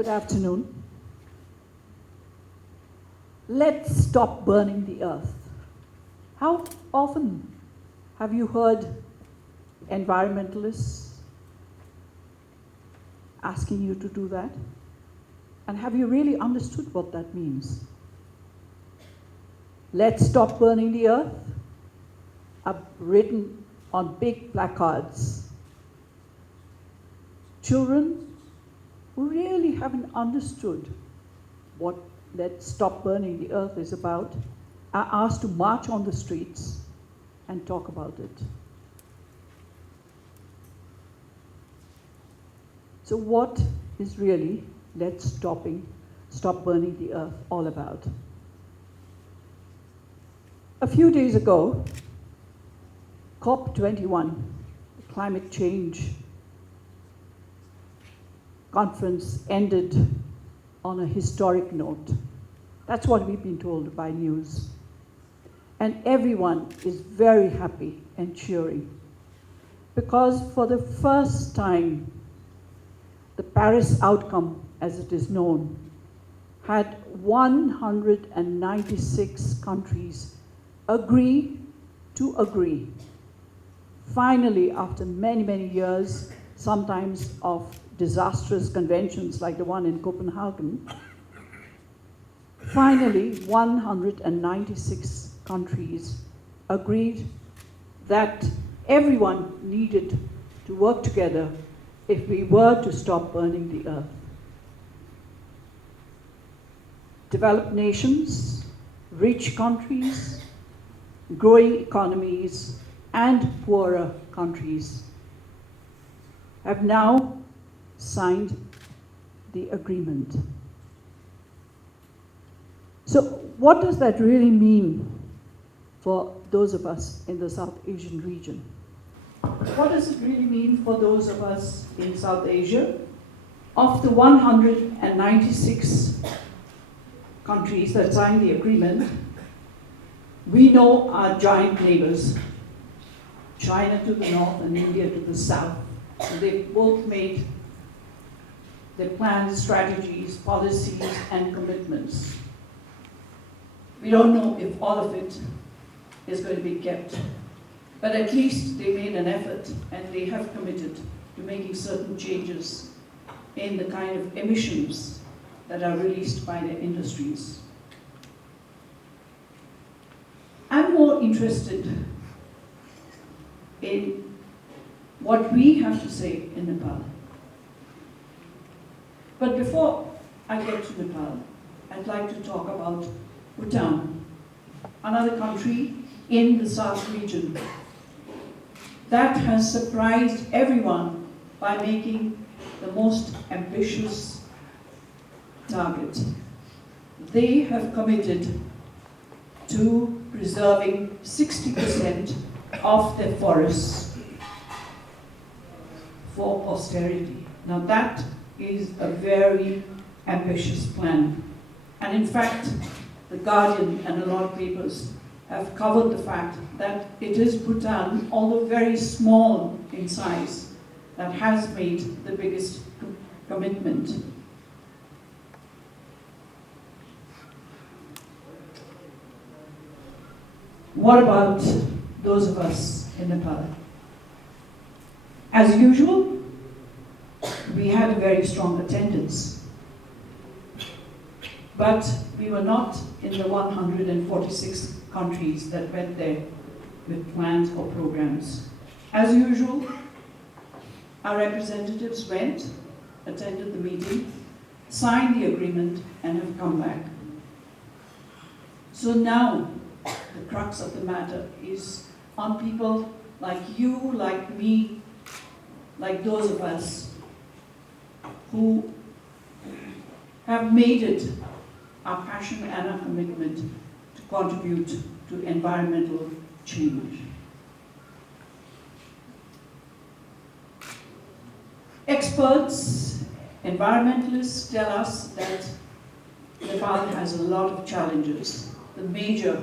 Good afternoon. Let's stop burning the earth. How often have you heard environmentalists asking you to do that? And have you really understood what that means? Let's stop burning the earth are written on big placards. Children who really haven't understood what Let's Stop Burning the Earth is about are asked to march on the streets and talk about it. So what is really Let's Stop Burning the Earth all about? A few days ago, COP21, the climate change conference, ended on a historic note. That's what we've been told by news. And everyone is very happy and cheering, because for the first time, the Paris outcome, as it is known, had 196 countries agree to agree. Finally, after many, many years, sometimes of disastrous conventions like the one in Copenhagen, finally 196 countries agreed that everyone needed to work together if we were to stop burning the earth. Developed nations, rich countries, growing economies, and poorer countries have now signed the agreement. So what does that really mean for those of us in the South Asian region? What does it really mean for those of us in South Asia? Of the 196 countries that signed the agreement, we know our giant neighbors, China to the north and India to the south. They've both made their plans, strategies, policies, and commitments. We don't know if all of it is going to be kept, but at least they made an effort and they have committed to making certain changes in the kind of emissions that are released by their industries. I'm more interested in what we have to say in Nepal. But before I get to Nepal, I'd like to talk about Bhutan, another country in the South region that has surprised everyone by making the most ambitious target. They have committed to preserving 60% of their forests for posterity. Now that is a very ambitious plan. And in fact, The Guardian and a lot of papers have covered the fact that it is Bhutan, although very small in size, that has made the biggest commitment. What about those of us in Nepal? As usual, we had a very strong attendance, but we were not in the 146 countries that went there with plans or programs. As usual, our representatives went, attended the meeting, signed the agreement, and have come back. So now, the crux of the matter is on people like you, like me, like those of us who have made it our passion and our commitment to contribute to environmental change. Experts, environmentalists tell us that Nepal has a lot of challenges, the major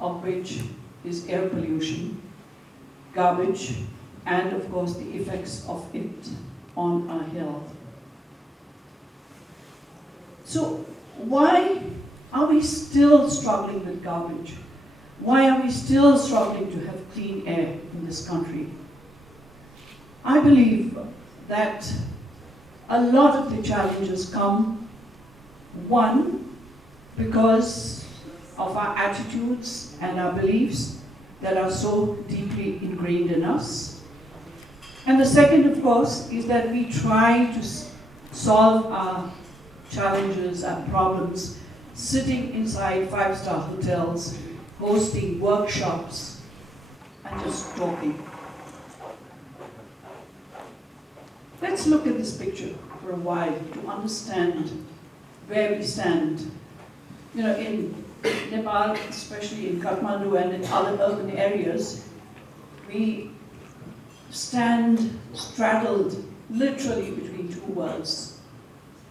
of which is air pollution, garbage, and of course the effects of it on our health. So why are we still struggling with garbage? Why are we still struggling to have clean air in this country? I believe that a lot of the challenges come, one, because of our attitudes and our beliefs that are so deeply ingrained in us. And the second, of course, is that we try to solve our challenges and problems sitting inside five-star hotels, hosting workshops, and just talking. Let's look at this picture for a while to understand where we stand. You know, in Nepal, especially in Kathmandu and in other urban areas, we stand straddled literally between two worlds.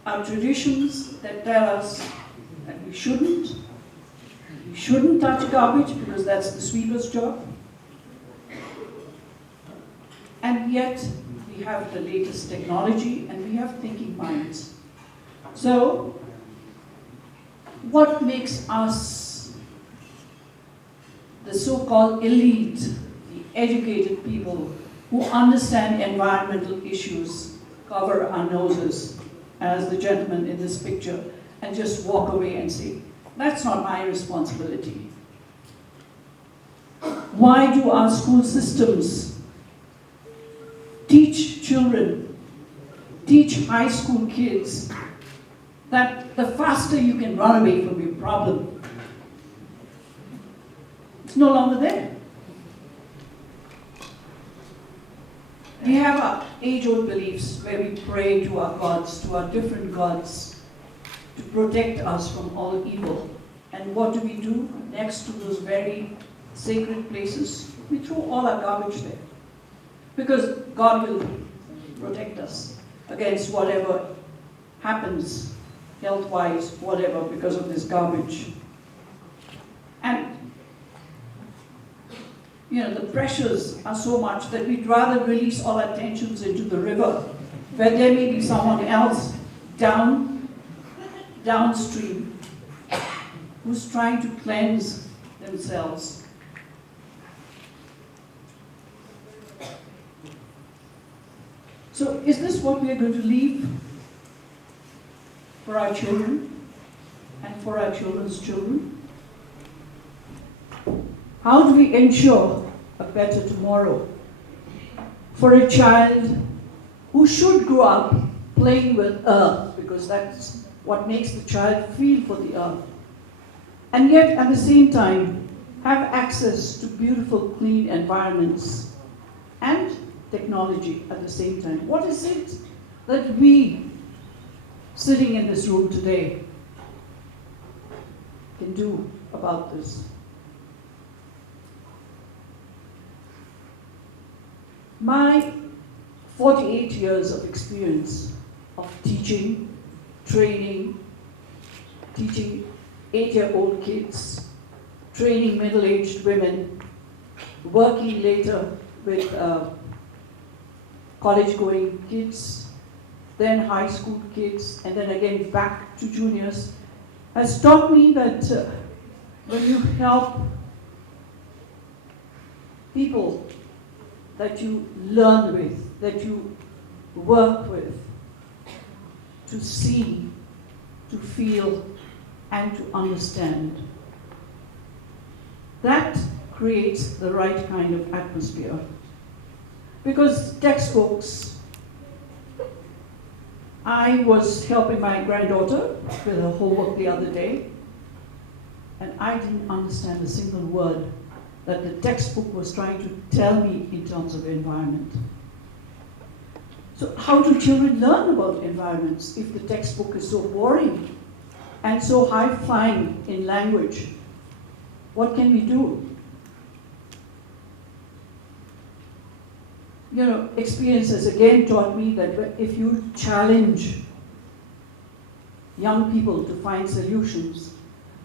Our traditions that tell us that we shouldn't touch garbage because that's the sweeper's job. And yet, we have the latest technology and we have thinking minds. So, what makes us the so-called elite, the educated people who understand environmental issues, cover our noses, as the gentleman in this picture, and just walk away and say, that's not my responsibility? Why do our school systems teach children, teach high school kids that the faster you can run away from your problem, it's no longer there? We have our age-old beliefs where we pray to our gods, to our different gods, to protect us from all evil. And what do? Next to those very sacred places, we throw all our garbage there. Because God will protect us against whatever happens, health-wise, whatever, because of this garbage. And you know, the pressures are so much that we'd rather release all our tensions into the river, where there may be someone else downstream who's trying to cleanse themselves. So is this what we are going to leave for our children and for our children's children? How do we ensure a better tomorrow for a child who should grow up playing with earth, because that's what makes the child feel for the earth, and yet at the same time have access to beautiful, clean environments and technology at the same time? What is it that we, sitting in this room today, can do about this? My 48 years of experience of teaching, training, teaching 8-year-old kids, training middle-aged women, working later with college-going kids, then high school kids, and then again back to juniors, has taught me that when you help people that you learn with, that you work with, to see, to feel, and to understand, that creates the right kind of atmosphere. Because textbooks, I was helping my granddaughter with her homework the other day, and I didn't understand a single word that the textbook was trying to tell me in terms of environment. So how do children learn about environments if the textbook is so boring and so high-flying in language? What can we do? You know, experience has again taught me that if you challenge young people to find solutions,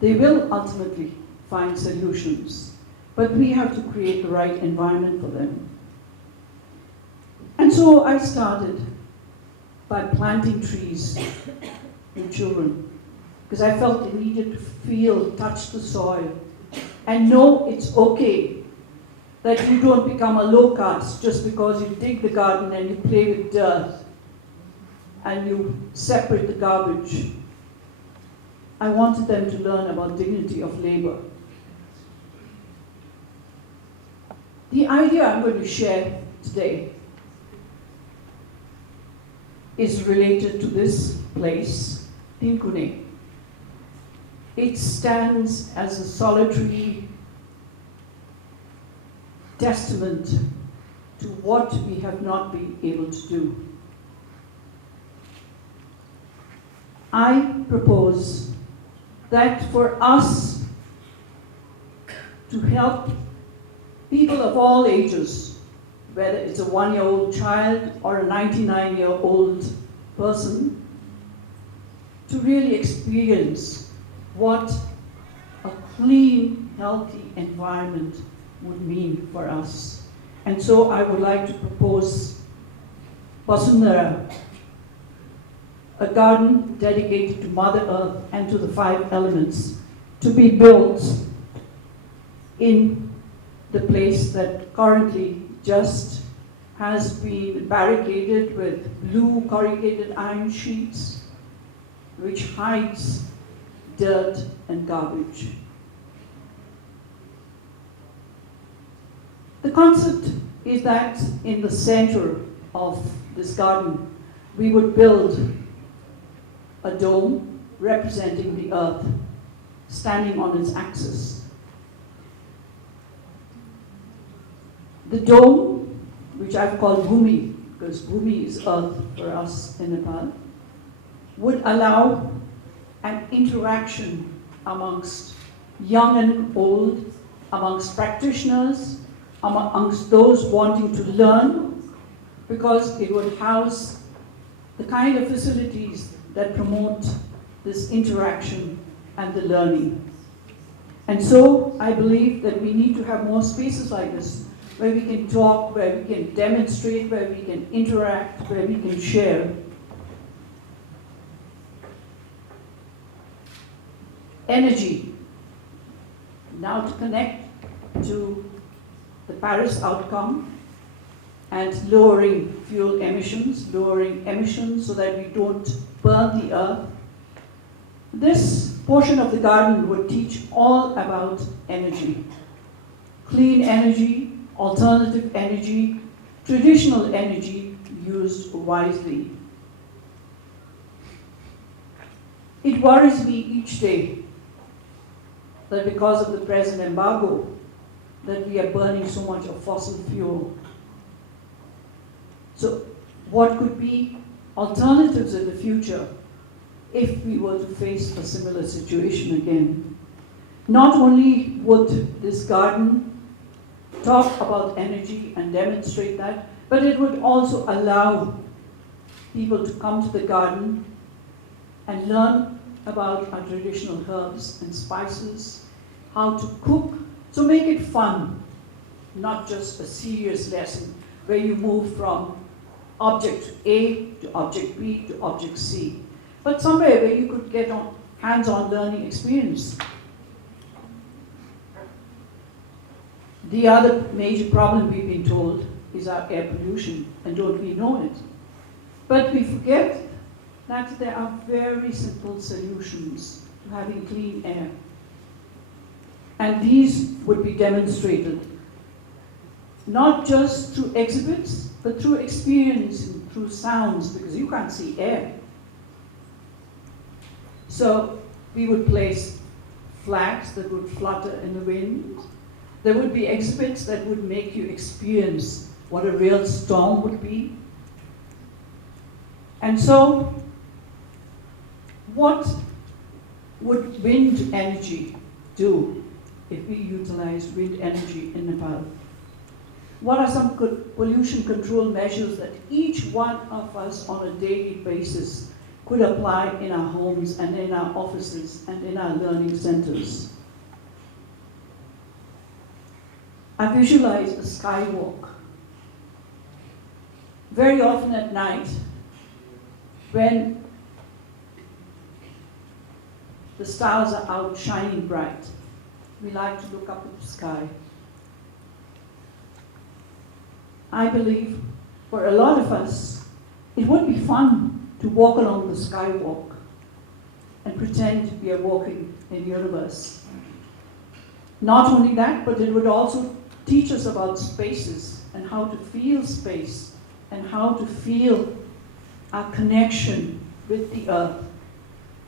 they will ultimately find solutions. But we have to create the right environment for them. And so I started by planting trees with children. because I felt they needed to feel, touch the soil, and know it's okay that you don't become a low caste just because you dig the garden and you play with dirt and you separate the garbage. I wanted them to learn about dignity of labor. The idea I'm going to share today is related to this place, Tinkune. It stands as a solitary testament to what we have not been able to do. I propose that for us to help people of all ages, whether it's a 1-year-old child or a 99-year-old person, to really experience what a clean, healthy environment would mean for us. And so I would like to propose Vasundhara, a garden dedicated to Mother Earth and to the 5 elements, to be built in the place that currently just has been barricaded with blue corrugated iron sheets, which hides dirt and garbage. The concept is that in the center of this garden, we would build a dome representing the earth, standing on its axis. The dome, which I've called Bhumi, because Bhumi is earth for us in Nepal, would allow an interaction amongst young and old, amongst practitioners, amongst those wanting to learn, because it would house the kind of facilities that promote this interaction and the learning. And so I believe that we need to have more spaces like this, where we can talk, where we can demonstrate, where we can interact, where we can share. Energy. Now to connect to the Paris outcome and lowering fuel emissions, lowering emissions so that we don't burn the earth. This portion of the garden would teach all about energy. Clean energy, alternative energy, traditional energy used wisely. It worries me each day that because of the present embargo, that we are burning so much of fossil fuel. So what could be alternatives in the future if we were to face a similar situation again? Not only would this garden talk about energy and demonstrate that, but it would also allow people to come to the garden and learn about our traditional herbs and spices, how to cook. So make it fun, not just a serious lesson where you move from object A to object B to object C, but somewhere where you could get on hands-on learning experience. The other major problem we've been told is our air pollution, and don't we know it? But we forget that there are very simple solutions to having clean air. And these would be demonstrated not just through exhibits, but through experience, through sounds, because you can't see air. So we would place flags that would flutter in the wind. There would be exhibits that would make you experience what a real storm would be. And so, what would wind energy do if we utilized wind energy in Nepal? What are some pollution control measures that each one of us on a daily basis could apply in our homes and in our offices and in our learning centers? I visualize a skywalk. Very often at night, when the stars are out shining bright. We like to look up at the sky. I believe for a lot of us, it would be fun to walk along the skywalk and pretend we are walking in the universe. Not only that, but it would also teach us about spaces and how to feel space and how to feel our connection with the earth,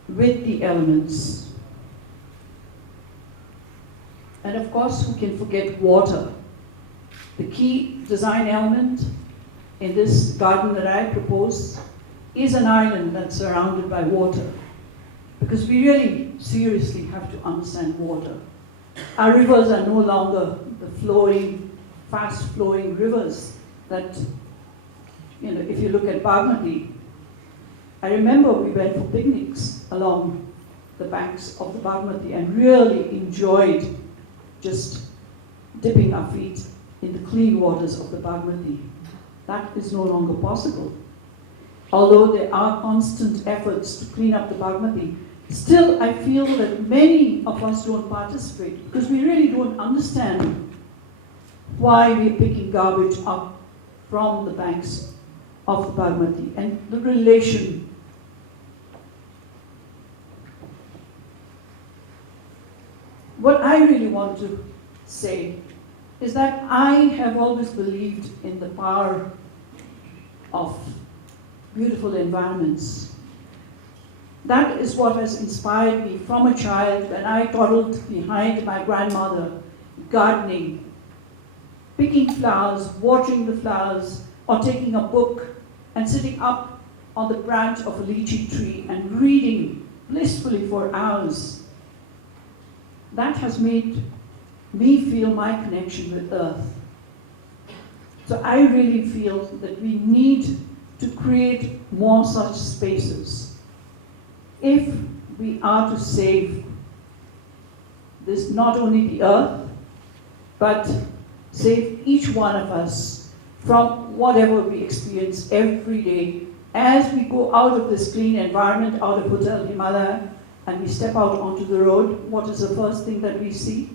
with the elements. And of course, who can forget water? The key design element in this garden that I propose is an island that's surrounded by water. Because we really seriously have to understand water. Our rivers are no longer the flowing, fast-flowing rivers that, if you look at Bagmati, I remember we went for picnics along the banks of the Bagmati and really enjoyed just dipping our feet in the clean waters of the Bagmati. That is no longer possible. Although there are constant efforts to clean up the Bagmati, still I feel that many of us don't participate because we really don't understand why we're picking garbage up from the banks of the Bagmati and the relation. What I really want to say is that I have always believed in the power of beautiful environments. That is what has inspired me from a child when I toddled behind my grandmother, gardening, picking flowers, watering the flowers, or taking a book and sitting up on the branch of a lychee tree and reading blissfully for hours. That has made me feel my connection with Earth. So I really feel that we need to create more such spaces if we are to save this, not only the Earth, but save each one of us from whatever we experience every day as we go out of this clean environment, out of Hotel Himalaya, and we step out onto the road. What is the first thing that we see?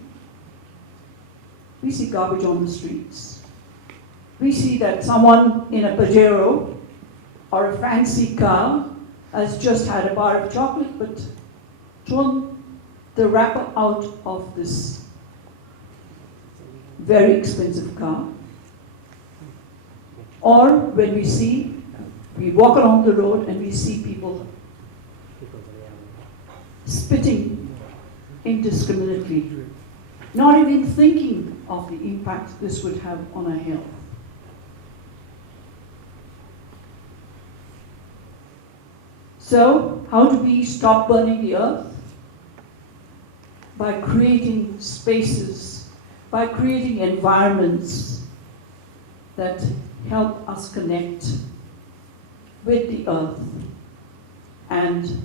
We see garbage on the streets. We see that someone in a Pajero or a fancy car has just had a bar of chocolate but thrown the wrapper out of this very expensive car. Or when we walk along the road and we see people spitting indiscriminately, not even thinking of the impact this would have on our health. So, how do we stop burning the earth? By creating spaces, by creating environments that help us connect with the earth and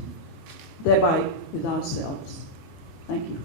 thereby with ourselves. Thank you.